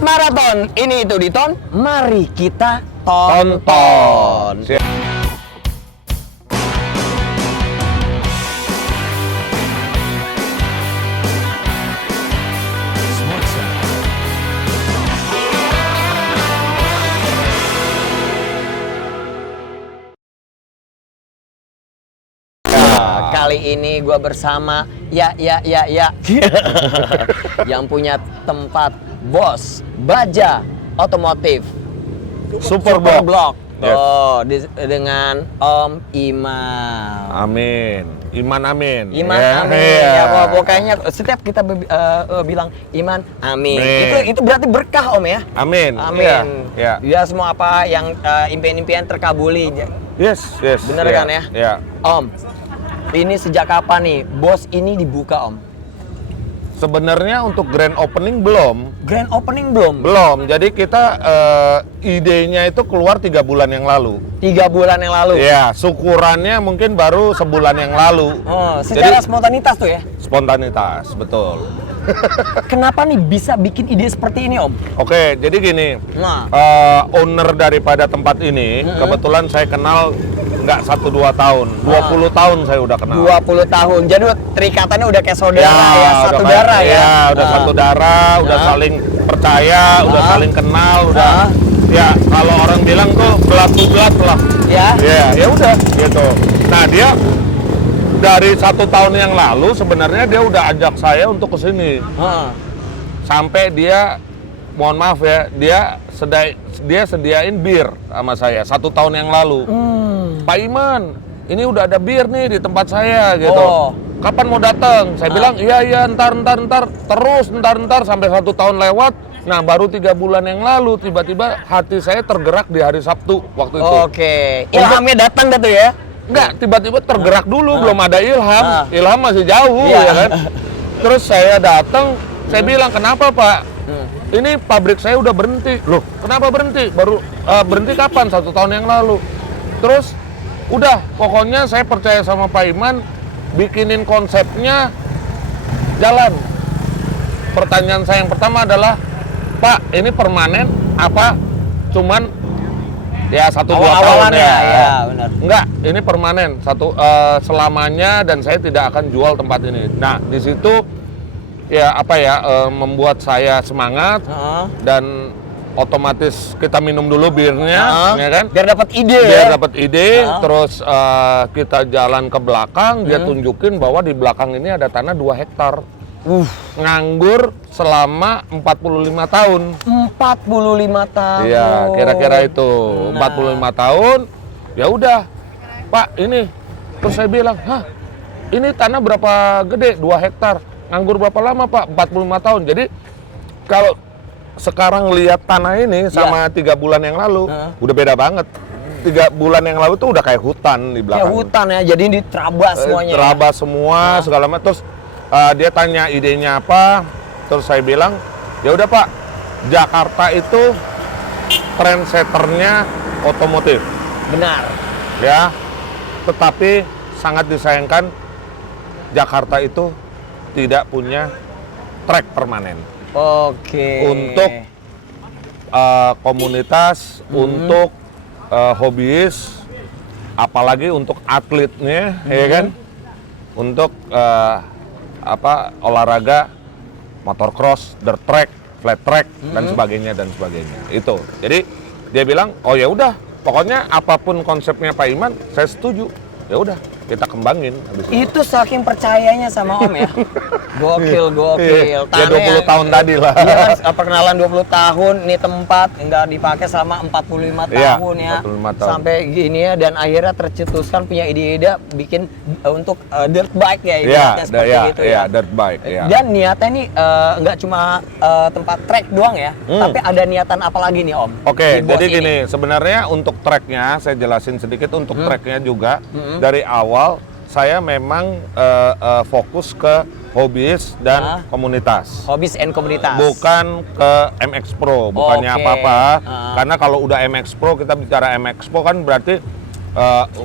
Saat maraton ini itu diton, mari kita tonton. Kali ini gue bersama yang punya tempat bos Baja Otomotif Superblock. Yes. Oh, dengan Om Iman. Amin. Iman amin. Iman amin. Ya, pokoknya setiap kita bilang Iman amin. Itu berarti berkah Om ya. Amin. Amin. Ya. Ya semua apa yang impian-impian terkabuli. Yes. Bener kan ya? Ya. Om, ini sejak kapan nih bos ini dibuka Om? Sebenarnya untuk grand opening belum. Grand opening belum? Belum. Jadi kita idenya itu keluar 3 bulan yang lalu. 3 bulan yang lalu? Ya, syukurannya mungkin baru sebulan yang lalu. Oh, secara spontanitas tuh ya? Spontanitas, betul. Kenapa nih bisa bikin ide seperti ini Om? Oke, jadi gini. Nah. Owner daripada tempat ini, kebetulan saya kenal nggak 1-2 tahun, 20 tahun saya udah kenal. 20 tahun, jadi terikatannya udah kayak saudara ya, satu darah ya? Ya, udah satu darah, udah saling percaya, udah saling kenal, udah. Ya, kalau orang bilang tuh blood to blood lah. Ya? Ya udah, gitu. Nah, dia dari 1 tahun yang lalu sebenarnya dia udah ajak saya untuk kesini. Sampai dia, mohon maaf ya, dia sediain bir sama saya 1 tahun yang lalu. Pak Iman, ini udah ada bir nih di tempat saya gitu. Oh. Kapan mau datang? Saya bilang iya ntar. Terus ntar sampai 1 tahun lewat. Nah baru 3 bulan yang lalu tiba-tiba hati saya tergerak di hari Sabtu waktu itu. Oke. Ilhamnya datang gitu ya? Enggak, tiba-tiba tergerak dulu, belum ada ilham. Ilham masih jauh ya kan. Terus saya datang, saya bilang kenapa Pak? Ini pabrik saya udah berhenti. Loh, kenapa berhenti? Baru berhenti kapan? 1 tahun yang lalu. Terus udah, pokoknya saya percaya sama Pak Iman, bikinin konsepnya jalan. Pertanyaan saya yang pertama adalah, Pak, ini permanen apa cuman ya 1-2 tahun ya? Ya, benar. Enggak, ini permanen selamanya dan saya tidak akan jual tempat ini. Nah, di situ ya membuat saya semangat dan otomatis kita minum dulu birnya, ya kan? Biar dapat ide. Dapat ide, terus kita jalan ke belakang, dia tunjukin bahwa di belakang ini ada tanah 2 hektar. Nganggur selama 45 tahun. 45 tahun. Iya, kira-kira itu. 45 tahun. Ya udah, Pak, ini. Terus saya bilang, "Hah, ini tanah berapa gede? 2 hektar. Nganggur berapa lama, Pak? 45 tahun." Jadi kalau sekarang lihat tanah ini sama 3 bulan yang lalu, udah beda banget. 3 bulan yang lalu tuh udah kayak hutan di belakang. Kayak hutan ya, jadi diterabas semuanya. Terabas semua, segala macam. Terus dia tanya idenya apa, terus saya bilang, ya udah Pak, Jakarta itu trendsetternya otomotif. Benar. Ya, tetapi sangat disayangkan Jakarta itu tidak punya trek permanen. Oke. Untuk komunitas, untuk hobiis, apalagi untuk atletnya, ya kan? Untuk olahraga motorcross, dirt track, flat track dan sebagainya. Itu. Jadi dia bilang, "Oh ya udah, pokoknya apapun konsepnya Pak Iman, saya setuju." Ya udah, kita kembangin habis itu saking percayanya sama Om ya. Gokil. Ya 20 tahun tadi lah. Iya kan, perkenalan 20 tahun, nih tempat nggak dipakai selama 45 tahun ya. 45 tahun. Sampai gini ya, dan akhirnya tercetuskan punya ide-ide bikin untuk dirt bike ya, ibaratnya seperti itu ya. Dirt bike, ya. Dan niatnya nih nggak cuma tempat trek doang ya, tapi ada niatan apa lagi nih Om? Oke, di bos jadi ini? gini, sebenarnya untuk treknya, saya jelasin sedikit untuk treknya juga. Dari awal saya memang fokus ke hobiis dan komunitas. Hobbies and komunitas. Bukan ke MX Pro, bukannya Oke. apa-apa. Karena kalau udah MX Pro, kita bicara MX Pro kan berarti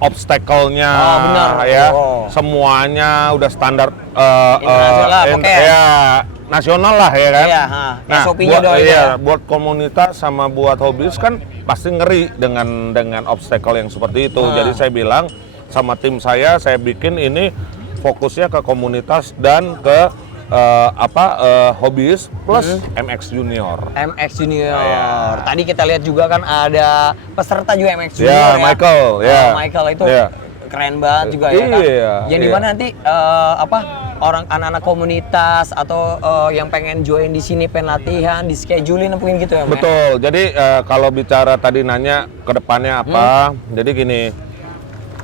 obstacle-nya, benar. ya, semuanya udah standar Internasional, ya, nasional lah ya kan. Iya, Nah, SOP-nya buat, itu ya. buat komunitas sama buat hobis kan pasti ngeri dengan obstacle yang seperti itu. Jadi saya bilang sama tim saya bikin ini fokusnya ke komunitas dan ke hobis plus MX Junior. MX Junior. Ya. Tadi kita lihat juga kan ada peserta juga MX Junior Ya, ya. Michael, ya. Michael itu Ya. keren banget juga ya kan. Iya, Yang iya. dimana nanti orang anak-anak komunitas atau yang pengen join di sini pengen latihan, di schedulein mungkin gitu ya, Mas? Betul. Jadi kalau bicara tadi nanya ke depannya apa, jadi gini.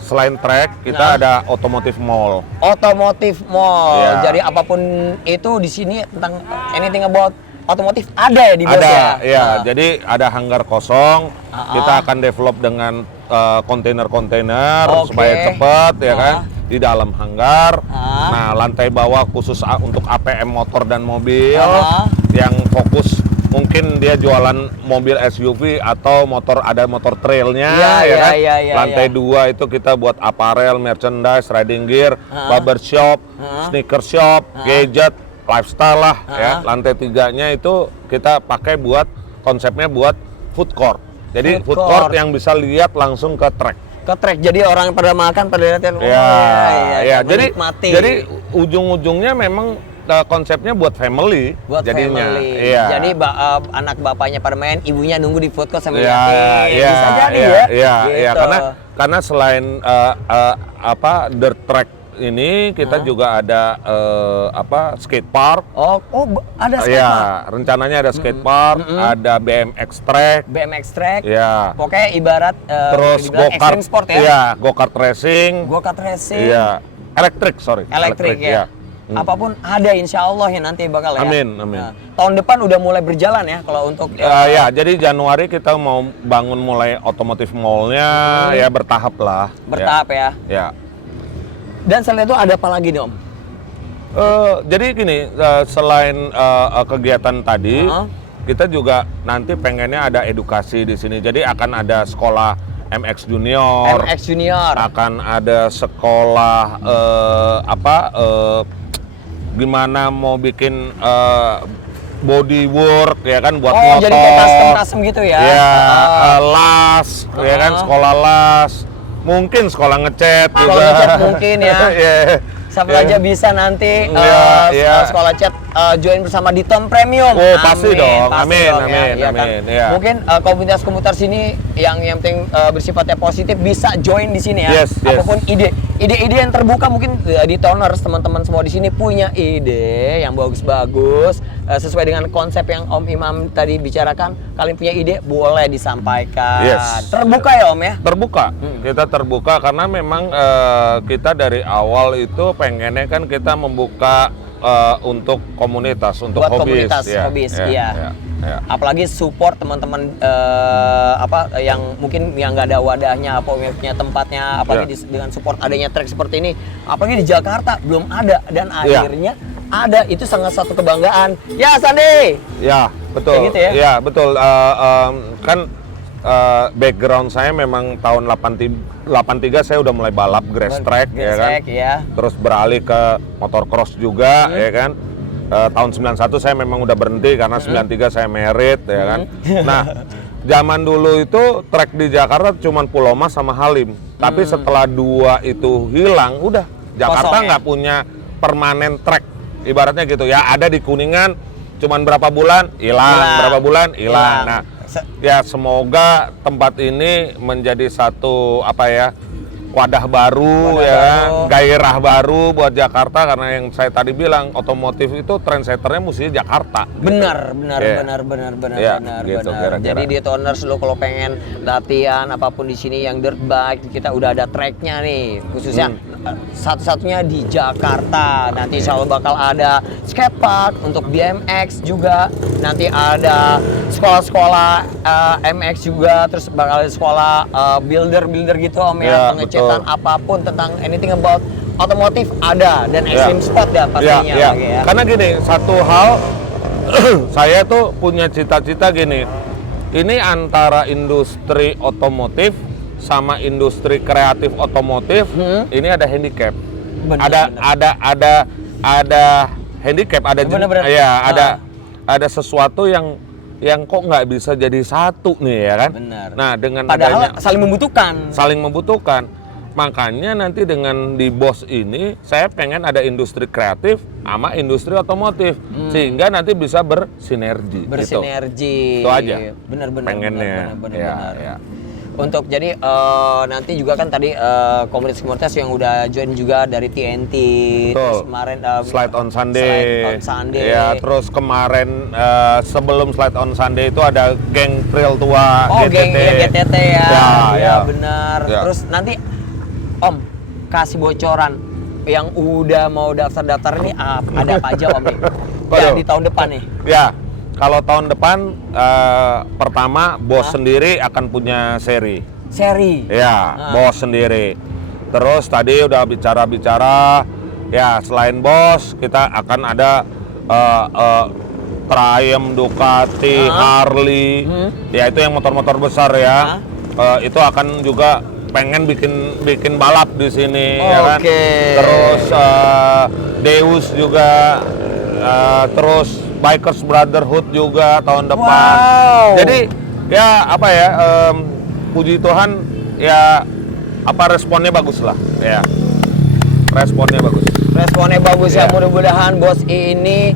Selain track, kita ada otomotif mall. Otomotif mall. Iya. Jadi apapun itu di sini tentang anything about otomotif ada ya di bos ya. Ya. Jadi ada hanggar kosong. Kita akan develop dengan kontainer-kontainer Oke. supaya cepat ya kan di dalam hanggar. Nah, lantai bawah khusus untuk APM motor dan mobil yang fokus mungkin dia jualan mobil SUV atau ada motor trailnya kan. Lantai 2 itu kita buat apparel, merchandise, riding gear, barbershop, sneaker shop, gadget, lifestyle lah ya. Lantai 3-nya itu kita pakai buat konsepnya buat food court. Jadi food court yang bisa lihat langsung ke track. Ke track. Jadi orang pada makan pada lihat Jadi ujung-ujungnya memang konsepnya buat family. Buat jadinya. family. Iya. Jadi anak bapaknya pada main, ibunya nunggu di food court sambil Iya, liatin. iya, Bisa jadi iya, ya. Iya, Gitu. karena selain dirt track ini kita juga ada skate park. Ada skate Iya, park. rencananya ada skate park, ada BMX track. BMX track. Iya. Pokoknya ibarat Terus dibilang go-kart extreme sport ya. Iya, go-kart racing. Go-kart racing. Iya. Elektrik ya. Apapun ada insya Allah ya nanti bakal ya. Amin. Nah, tahun depan udah mulai berjalan ya kalau untuk ya, jadi Januari kita mau bangun mulai otomotif mall-nya ya bertahap lah. bertahap ya. Ya. Dan selain itu ada apa lagi nih Om? Jadi gini, selain kegiatan tadi, kita juga nanti pengennya ada edukasi di sini. Jadi akan ada sekolah MX Junior. MX Junior. Akan ada sekolah gimana mau bikin bodywork ya kan buat motor. Jadi kayak custom gitu ya. Ya, las, ya kan sekolah las. Mungkin sekolah ngecat juga. Sekolah ngecat mungkin ya. Siapa aja bisa nanti sekolah cat join bersama di Tom Premium. Pasti dong. Amin. Ya. Mungkin komunitas-komunitas sini yang penting bersifatnya positif bisa join di sini ya. Yes. Apapun ide-ide yang terbuka mungkin di Toners teman-teman semua di sini punya ide yang bagus-bagus sesuai dengan konsep yang Om Imam tadi bicarakan. Kalian punya ide boleh disampaikan. Yes. Terbuka ya Om ya. Terbuka. Kita terbuka karena memang kita dari awal itu pengennya kan kita membuka untuk komunitas, untuk buat hobis. Komunitas hobis, iya. Apalagi support teman-teman yang mungkin yang nggak ada wadahnya, punya tempatnya, apalagi dengan support adanya track seperti ini, apalagi di Jakarta belum ada dan akhirnya ada, itu sangat satu kebanggaan. Ya Sandi. Ya betul. Kayak gitu ya? Ya betul. Kan background saya memang tahun 83 saya udah mulai balap grass track ya kan. Terus beralih ke motocross juga ya kan. Tahun 91 saya memang udah berhenti karena 93 saya married ya kan. Nah, zaman dulu itu track di Jakarta cuma Pulau Mas sama Halim. Tapi setelah dua itu hilang, udah Jakarta nggak punya permanen track. Ibaratnya gitu ya, ada di Kuningan cuman berapa bulan hilang, berapa bulan hilang. Nah, ya semoga tempat ini menjadi satu wadah baru gairah baru buat Jakarta, karena yang saya tadi bilang otomotif itu trendsetternya mestinya Jakarta. Benar. Gitu, kira-kira. Jadi di Toners lo kalau pengen latihan apapun di sini yang dirt bike, kita udah ada tracknya nih, khususnya satu-satunya di Jakarta. Nanti insya Allah bakal ada skatepark untuk BMX juga. Nanti ada sekolah-sekolah MX juga, terus bakal ada sekolah builder gitu Om ya, pengecetan apapun tentang anything about otomotif ada, dan extreme sport ya pastinya. Ya. Karena gini, satu hal saya tuh punya cita-cita gini. Ini antara industri otomotif sama industri kreatif otomotif, ini ada handicap. Ada handicap, ada Bener-bener. ya ada sesuatu yang kok nggak bisa jadi satu nih ya kan. Benar. Nah, dengan Padahal adanya saling membutukan. makanya nanti dengan di BOS ini saya pengen ada industri kreatif sama industri otomotif sehingga nanti bisa bersinergi. Bersinergi. Gitu. Itu aja. Benar-benar. Pengennya. Benar. Ya. Untuk jadi nanti juga kan tadi komunitas yang udah join juga dari TNT, terus kemarin Slide on Sunday. Ya, terus kemarin sebelum Slide on Sunday itu ada geng trail tua geng GTT ya. Ya. Benar. Ya. Terus nanti Om kasih bocoran yang udah mau daftar ini ada apa aja Om nih? Ya, di tahun depan nih. Ya. Kalau tahun depan pertama BOS sendiri akan punya seri. Ya, BOS sendiri. Terus tadi udah bicara ya selain BOS kita akan ada Triumph, Ducati, Harley. Ya itu yang motor-motor besar ya. Itu akan juga pengen bikin balap di sini ya kan. Terus Deus juga terus Bikers Brotherhood juga tahun depan. Jadi ya apa ya, puji Tuhan ya responnya bagus lah ya. Responnya bagus ya. Mudah-mudahan BOS ini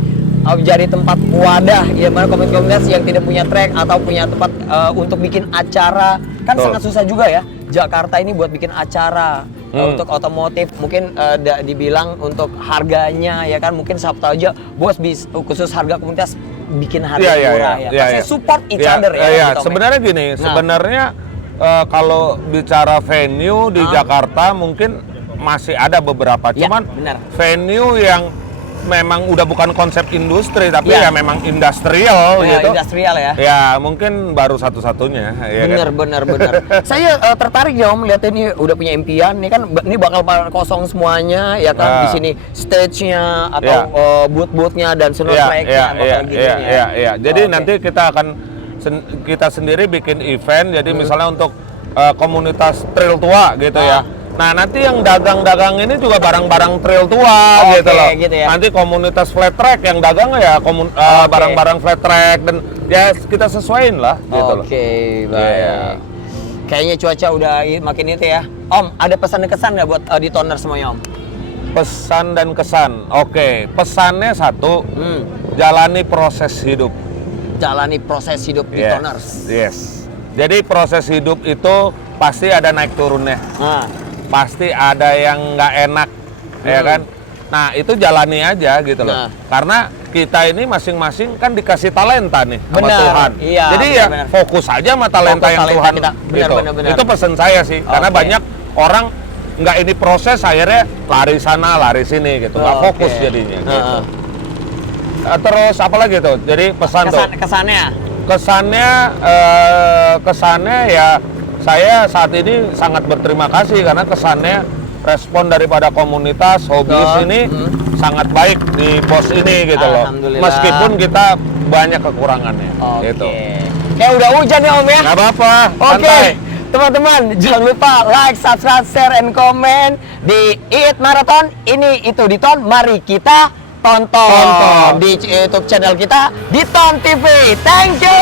jadi tempat wadah ya mana komunitas yang tidak punya track atau punya tempat untuk bikin acara. Kan sangat susah juga ya Jakarta ini buat bikin acara. Untuk otomotif mungkin dibilang untuk harganya ya kan mungkin sabtu aja BOS khusus harga komunitas bikin harga murah ya. Pasti support each other ya. Sebenarnya gini, sebenarnya kalau bicara venue di Jakarta mungkin masih ada beberapa, cuman venue yang memang udah bukan konsep industri tapi ya memang industrial gitu. Industrial ya. Ya mungkin baru satu-satunya. Bener. Saya tertarik ya Om lihat ini udah punya impian nih kan ini bakal kosong semuanya ya kan di sini stage-nya atau booth-boothnya dan snow track-nya bakal gini ya. Jadi nanti kita sendiri bikin event jadi misalnya untuk komunitas trail tua gitu ya. Nah nanti yang dagang-dagang ini juga barang-barang trail tua gitu loh. Ya. Nanti komunitas flat track yang dagang ya barang-barang flat track dan ya kita sesuaiin lah gitu loh. Baik. Kayaknya cuaca udah makin itu ya. Om, ada pesan dan kesan nggak buat auditor semuanya Om? Pesan dan kesan. Pesannya satu, jalani proses hidup. Auditoners. Yes. Jadi proses hidup itu pasti ada naik turunnya. Pasti ada yang nggak enak, ya kan? Nah itu jalani aja gitu loh. Karena kita ini masing-masing kan dikasih talenta nih sama Tuhan. Jadi fokus aja sama talenta yang Tuhan gitu. Itu pesan saya sih. Karena banyak orang nggak ini proses akhirnya lari sana lari sini gitu, nggak fokus jadinya. Gitu. Terus apa lagi tuh? Jadi pesan kesannya ya. Saya saat ini sangat berterima kasih karena kesannya respon daripada komunitas hobis ini sangat baik di BOS ini gitu loh. Meskipun kita banyak kekurangannya. Gitu. Kayak udah hujan ya Om ya? Nggak apa-apa. Teman-teman jangan lupa like, subscribe, share, and comment di Eat Marathon. Ini itu Diton. Mari kita tonton di YouTube channel kita Diton TV. Thank you.